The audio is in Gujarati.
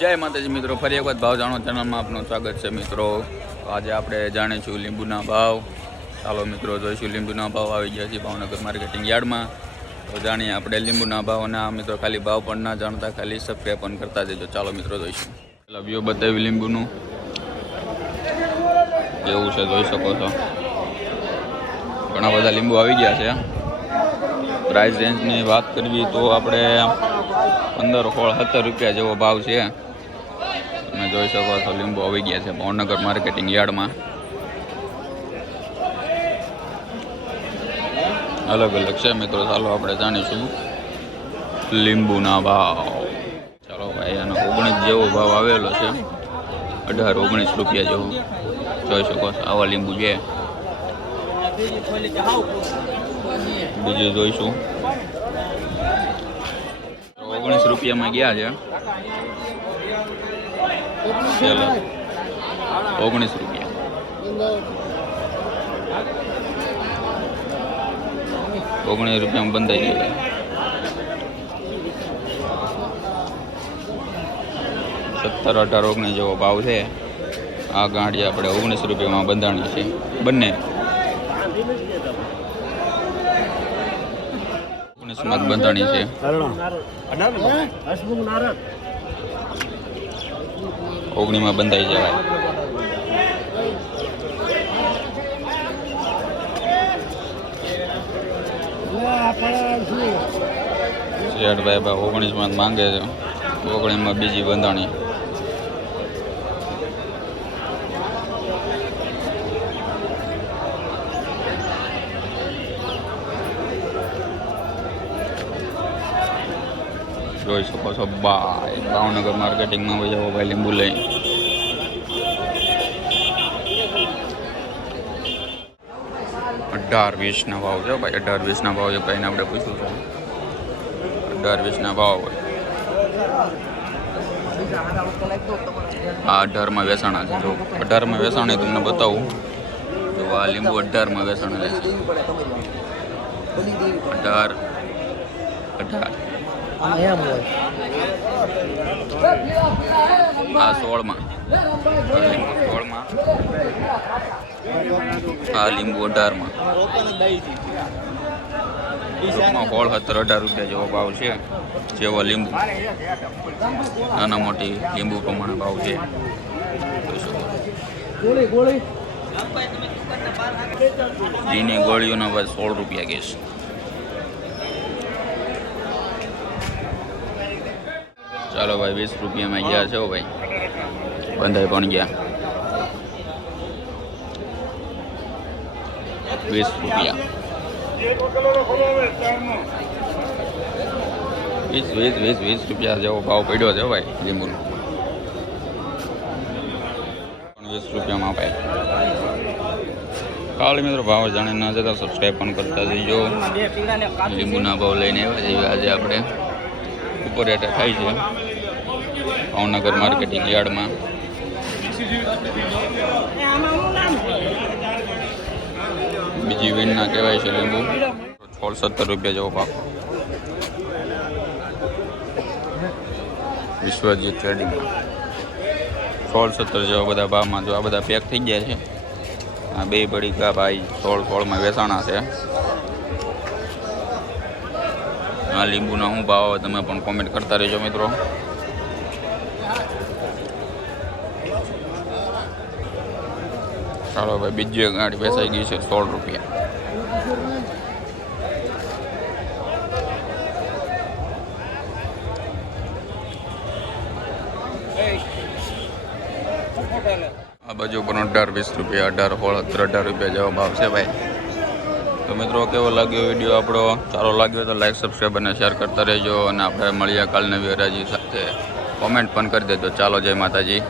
જય માતાજી મિત્રો, ફરી એક વખત ભાવ જાણો ચેનલમાં આપનું સ્વાગત છે મિત્રો. આજે આપણે જાણીશું લીંબુના ભાવ. ચાલો મિત્રો, જોઈશું લીંબુના ભાવ આવી ગયા છે ભાવનગર માર્કેટિંગ યાર્ડમાં. તો જાણીએ આપણે લીંબુના ભાવ અને આ મિત્રો, ખાલી ભાવ પણ ના જાણતા, ખાલી સબસ્ક્રાઈબ પણ કરતા જજો. ચાલો મિત્રો, જોઈશું. પેલા વ્યૂ બતાવી લીંબુનું. એવું છે જોઈ શકો છો. ઘણા બધા લીંબુ આવી ગયા છે. પ્રાઇસ રેન્જની વાત કરવી તો આપણે પંદર, સોળ, સત્તર રૂપિયા જેવો ભાવ છે. જોઈ શકો છો, લીંબુ આવી ગયા છે ભાવનગર માર્કેટિંગ યાર્ડમાં. અલગ અલગ છે મિત્રો, ચાલો આપણે જાણીશું. લીંબુના ભાવ. ચાલો ભાઈ, આનો ઓગણીસ જેવો ભાવ આવેલો છે. અઢાર, ઓગણીસ રૂપિયા જેવો. જોઈ શકો છો, આવા લીંબુ છે. બીજું જોઈશું. ઓગણીસ રૂપિયામાં ગયા છે. ચાલો. ઓગણીસ રૂપિયા. ઓગણીસ રૂપિયામાં બંધાઈ ગયું સત્તર, અઢાર, ઓગણીસ જેવો ભાવ છે. આ ગાંઠી આપણે ઓગણીસ રૂપિયામાં બંધાણી છે. બંને. ઓગણીસમાં બંધાણી છે. ઓગણીમાં બંધાઈ જવાય. શેઠભાઈ બા ઓગણીસમાં માંગે છે. ઓગણીસમાં બીજી બંધાણી. જોઈ શકો છો. બાય. ભાવનગર માર્કેટિંગમાં ભાઈ જાઓ ભાઈ લીંબુ લઈ. અઢાર વીસના ભાવ છે ભાઈ. અઢાર વીસના ભાવ છે ભાઈને આપણે પૂછ્યું છે. અઢાર વીસના ભાવ આ અઢારમાં વેચાણા છે. જો, અઢારમાં વેચાણે તમને બતાવું. જો, આ લીંબુ અઢારમાં વેચાણા છે. અઢાર અઢાર. આ સોળમાં. આ લીંબુ સોળમાં. લીંબુ અઢારમાં. ટૂંકમાં હોળ સત્તર અઢાર રૂપિયા જેવો ભાવ છે. જેવો લીંબુ. નાના મોટી લીંબુ પ્રમાણે ભાવ છે. ઘીની ગોળીઓના ભાવ સોળ રૂપિયા કેસ. ચાલો ભાઈ, વીસ રૂપિયામાં ગયા છે ભાઈ. બંધાઈ પણ ગયા. વીસ રૂપિયા. વીસ વીસ વીસ વીસ રૂપિયા જેવો ભાવ પડ્યો છે ભાઈ, લીંબુનો. વીસ રૂપિયામાં ભાઈ. કાળી મિત્રો ભાવ જાણી ના જતા સબસ્ક્રાઈબ પણ કરતા જઈજો. લીંબુના ભાવ લઈને આવ્યા છીએ આજે આપણે. ઉપર રેટે થાય છે. ભાવનગર માર્કેટિંગ યાર્ડમાં. બીજી વિનના કહેવાય છે લીંબુ. સોળ સત્તર રૂપિયા જેવો ભાવ. વિશ્વજીત ટ્રેડિંગમાં સોળ સત્તર જેવા બધા ભાવમાં જો આ બધા પેક થઈ ગયા છે. આ બે બળી કા ભાઈ સોળ સોળમાં વેચાણા છે. આ લીંબુના શું ભાવ આવે તમે પણ કોમેન્ટ કરતા રહેજો મિત્રો. ચાલો ભાઈ, બીજી ગાડી બેસાઈ ગઈ છે, સોળ રૂપિયા. આ બાજુ પણ અઢાર વીસ રૂપિયા, અઢાર હોળ અઢાર રૂપિયા જેવા ભાવ છે ભાઈ. તો મિત્રો, કેવો લાગ્યો વીડિયો આપણો? સારો લાગ્યો તો લાઈક સબસ્ક્રાઈબ અને શેર કરતા રહેજો. અને આપણે મળીએ કાલ નવી સાથે. કોમેન્ટ પણ કરી દેજો. ચાલો, જય માતાજી.